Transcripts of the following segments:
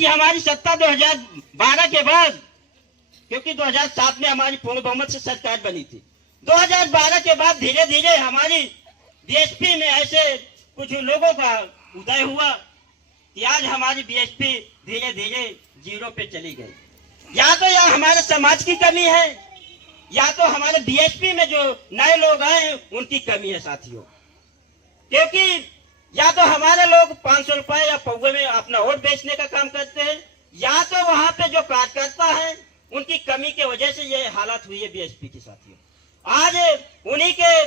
कि हमारी सत्ता 2012 के बाद, क्योंकि 2007 में हमारी पूर्ण बहुमत से सरकार बनी थी, 2012 के बाद धीरे धीरे हमारी बीएसपी में ऐसे कुछ लोगों का उदय हुआ कि आज हमारी बीएसपी धीरे धीरे जीरो पे चली गई। या तो यह हमारे समाज की कमी है, या तो हमारे बीएसपी में जो नए लोग आए उनकी कमी है साथियों। क्योंकि या तो हमारे लोग 500 रुपए या पौवे में अपना वोट बेचने का काम करते हैं, या तो वहां पे जो कार्यकर्ता है उनकी कमी के वजह से ये हालत हुई है बीएसपी के साथियों। आज उन्हीं के,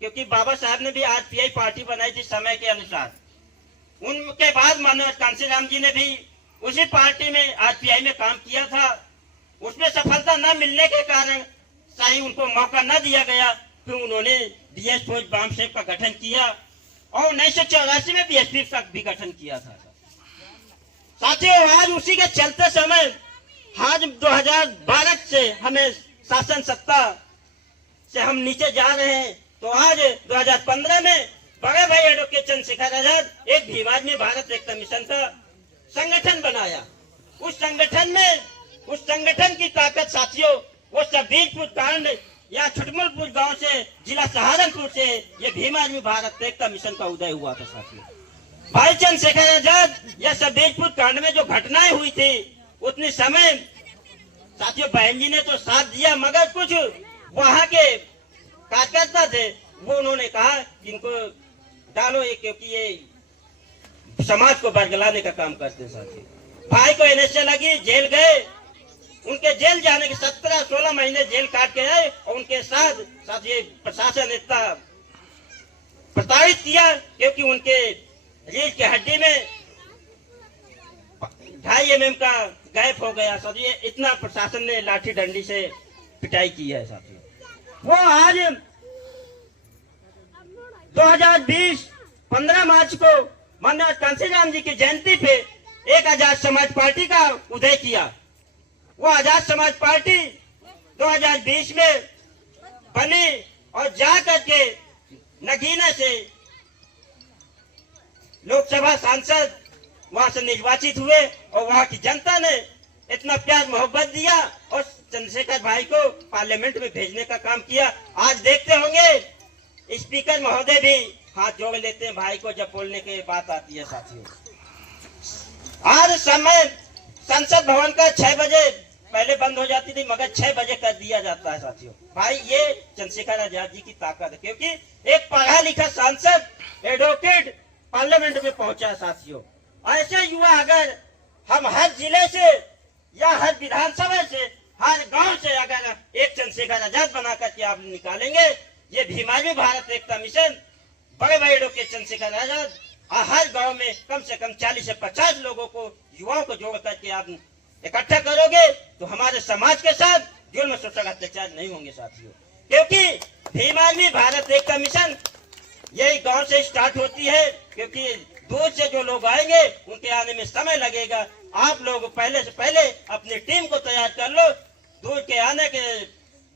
क्योंकि बाबा साहब ने भी आरपीआई पार्टी बनाई थी समय के अनुसार, उनके बाद माननीय कांशीराम जी ने भी उसी पार्टी में आरपीआई में काम किया था। उसमें सफलता न मिलने के कारण सही उनको मौका न दिया गया, फिर उन्होंने डीएस फौज बामसेफ का गठन किया और 1984 में बीएसपी का भी गठन किया था साथियों। आज उसी के चलते समय आज 2012 से हमें शासन सत्ता से हम नीचे जा रहे हैं। तो आज 2015 में बड़े भाई एडवोकेट चंद्रशेखर आजाद एक भीम आदमी भारत एकता मिशन का संगठन बनाया। उस संगठन की ताकत साथियों, वो सबीरपुर कांड या छुटमुलपुर गांव से, जिला सहारनपुर से ये भीम आदमी भारत एकता मिशन का उदय हुआ था साथियों। भाई चंद्रशेखर आजाद या सबीरपुर कांड में जो घटनाएं हुई थी उतने समय साथियों बहन जी ने तो साथ दिया, मगर कुछ वहां के कार्यकर्ता थे वो उन्होंने कहा इनको डालो ये, क्योंकि ये समाज को बरगलाने का काम करते हैं साथियों। भाई को एनएसए लगी, जेल गए। उनके जेल जाने के 17-16 महीने जेल काट के आए और उनके साथ ये प्रशासन इतना प्रताड़ित किया, क्योंकि उनके रीढ़ की हड्डी में 2.5 mm का गैप हो गया साथियों। इतना प्रशासन ने लाठी डंडी से पिटाई की है साथियों। वो आज 2020 15 मार्च को माननीय कांशीराम जी की जयंती पे एक आजाद समाज पार्टी का उदय किया। वो आजाद समाज पार्टी 2020 में बनी और जा करके नगीना से लोकसभा सांसद वहां से निर्वाचित हुए और वहां की जनता ने इतना प्यार मोहब्बत दिया और चंद्रशेखर भाई को पार्लियामेंट में भेजने का काम किया। आज देखते होंगे स्पीकर महोदय भी हाथ जोड़ लेते हैं भाई को जब बोलने की बात आती है साथियों। आज समय संसद भवन का 6 बजे पहले बंद हो जाती थी, मगर 6 बजे कर दिया जाता है साथियों। भाई ये चंद्रशेखर आजाद जी की ताकत है, क्योंकि एक पढ़ा लिखा सांसद एडवोकेट पार्लियामेंट में पहुंचा साथियों। ऐसे युवा अगर हम हर जिले से या हर विधानसभा से, हर गांव से अगर एक चंद्रशेखर आजाद बना करके आप निकालेंगे, ये भीम आदमी भारत एकता मिशन बड़े बड़े एडवोकेट चंद्रशेखर आजाद हर गांव में कम से कम 40 से 50 लोगों को, युवाओं को जोड़ करके आप इकट्ठा करोगे तो हमारे समाज के साथ जुल्म शोषण अत्याचार नहीं होंगे साथियों। क्योंकि भीम आदमी भारत एकता मिशन यही गांव से स्टार्ट होती है, क्योंकि दूर से जो लोग आएंगे उनके आने में समय लगेगा। आप लोग पहले से पहले अपनी टीम को तैयार कर लो। दूर के आने के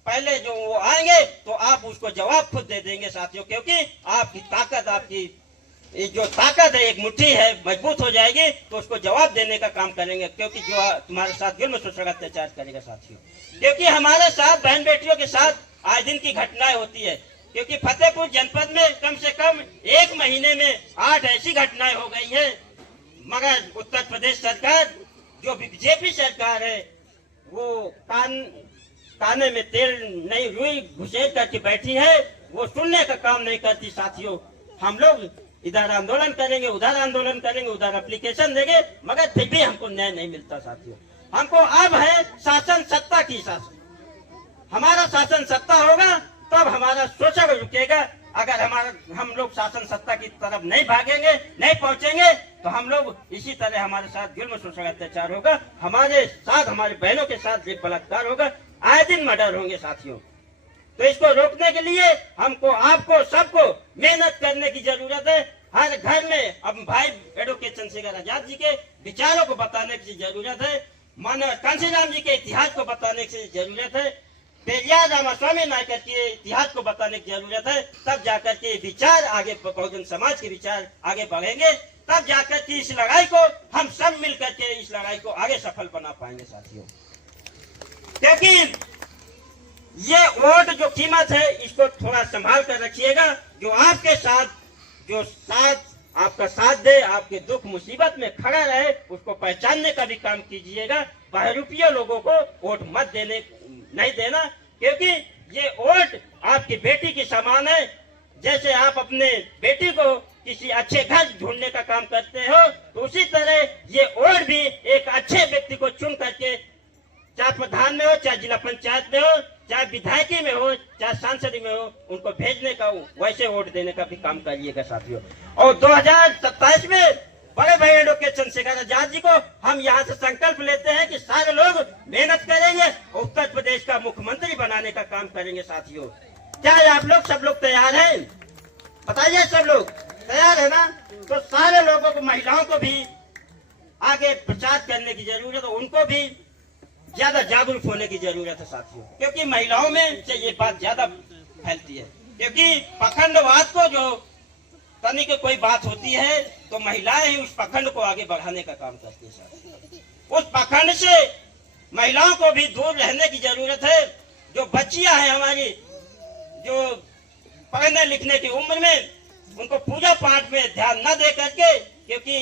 पहले जो वो आएंगे तो आप उसको जवाब खुद दे देंगे साथियों, क्योंकि आपकी ताकत, आपकी जो ताकत है एक मुट्ठी है, मजबूत हो जाएगी तो उसको जवाब देने का काम करेंगे। क्योंकि जो तुम्हारे साथ जुल्म शोषण अत्याचार करेगा साथियों, क्योंकि हमारे साथ बहन बेटियों के साथ आए दिन की घटनाएं होती है। क्योंकि फतेहपुर जनपद में कम से कम 1 महीने में 8 ऐसी घटनाएं हो गई हैं, मगर उत्तर प्रदेश सरकार जो बीजेपी सरकार है वो काने में तेल नहीं रुई घुसेड़ करके बैठी है, वो सुनने का काम नहीं करती साथियों। हम लोग इधर आंदोलन करेंगे, उधर आंदोलन करेंगे, उधर एप्लीकेशन देंगे, मगर फिर भी हमको न्याय नहीं मिलता साथियों। हमको अब है शासन सत्ता की शासन। हमारा शासन सत्ता होगा तब हमारा शोषण रुकेगा। अगर हम लोग शासन सत्ता की तरफ नहीं भागेंगे, नहीं पहुंचेंगे तो हम लोग इसी तरह हमारे साथ जुल्म शोषण अत्याचार होगा, हमारे साथ हमारी बहनों के साथ बलात्कार होगा, आए दिन मर्डर होंगे साथियों। तो इसको रोकने के लिए हमको, आपको, सबको मेहनत करने की जरूरत है। हर घर में अब भाई एडवोकेट चंद्रशेखर आजाद जी के विचारों को बताने की जरूरत है, माननीय कांशीराम जी के इतिहास को बताने की जरूरत है, पेरियार रामास्वामी नायकर के इतिहास को बताने की जरूरत है। तब जाकर के विचार आगे, बहुजन समाज के विचार आगे बढ़ेंगे। तब जाकर के इस लड़ाई को हम सब मिलकर करके इस लड़ाई को आगे सफल बना पाएंगे साथियों। क्योंकि ये वोट जो कीमत है इसको थोड़ा संभाल कर रखिएगा। जो आपके साथ आपका साथ दे, आपके दुख मुसीबत में खड़ा रहे, उसको पहचानने का भी काम कीजिएगा। बहरूपियों लोगों को वोट मत नहीं देना, क्योंकि ये वोट आपकी बेटी की समान है। जैसे आप अपने बेटी को किसी अच्छे घर ढूंढने का काम करते हो, तो उसी तरह ये वोट भी एक अच्छे व्यक्ति को चुन करके, चाहे प्रधान में हो, चाहे जिला पंचायत में हो, चाहे विधायकी में हो, चाहे सांसद में हो, उनको भेजने का, वैसे वोट देने का भी काम करिएगा साथियों। और 2027 में बड़े भाई एडवोकेट चंद्रशेखर आजाद जी को हम यहाँ से संकल्प लेते हैं कि सारे लोग मेहनत करेंगे, उत्तर प्रदेश का मुख्यमंत्री बनाने का काम करेंगे साथियों। क्या आप लोग सब लोग तैयार हैं? बताइए, सब लोग तैयार है ना? तो सारे लोगों को, महिलाओं को भी आगे प्रचार करने की जरूरत है, उनको भी ज्यादा जागरूक होने की जरूरत है साथियों, क्योंकि महिलाओं में से ये बात ज्यादा फैलती है। क्योंकि पखंडवाद को जो करने की कोई बात होती है तो महिलाएं ही उस पखंड को आगे बढ़ाने का काम करती है साथियों। उस पखंड से महिलाओं को भी दूर रहने की जरूरत है। जो बच्चियां हैं हमारी, जो पढ़ने लिखने की उम्र में, उनको पूजा पाठ में ध्यान न दे करके, क्योंकि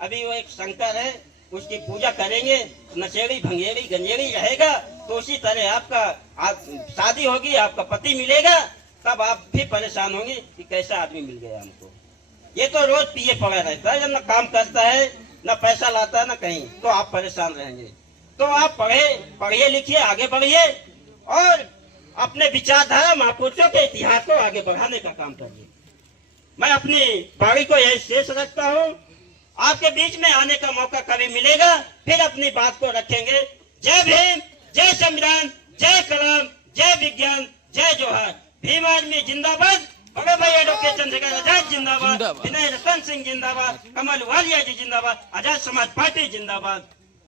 अभी वो एक शंकर है, उसकी पूजा करेंगे, नशेड़ी भंगेड़ी गंजेड़ी रहेगा, तो उसी तरह आप शादी होगी, आपका पति मिलेगा, तब आप भी परेशान होंगे कि कैसा आदमी मिल गया हमको। ये तो रोज पिए पड़ा रहता है, जब न काम करता है, न पैसा लाता है, न कहीं, तो आप परेशान रहेंगे। तो आप पढ़िए लिखिए, आगे बढ़िए और अपने विचारधारा महापुरुषों के इतिहास को आगे बढ़ाने का काम करिए। मैं अपनी बाड़ी को यही शेष रखता हूँ। आपके बीच में आने का मौका कभी मिलेगा, फिर अपनी बात को रखेंगे। जय भीम, जय संविधान, जय कलाम, जय विज्ञान, जय जोहार। भीम आर्मी जिंदाबाद, बड़े भाई एडवोकेट चंद्रशेखर आजाद जिंदाबाद, विनय रतन सिंह जिंदाबाद, कमल वालिया जी जिंदाबाद, आजाद समाज पार्टी जिंदाबाद।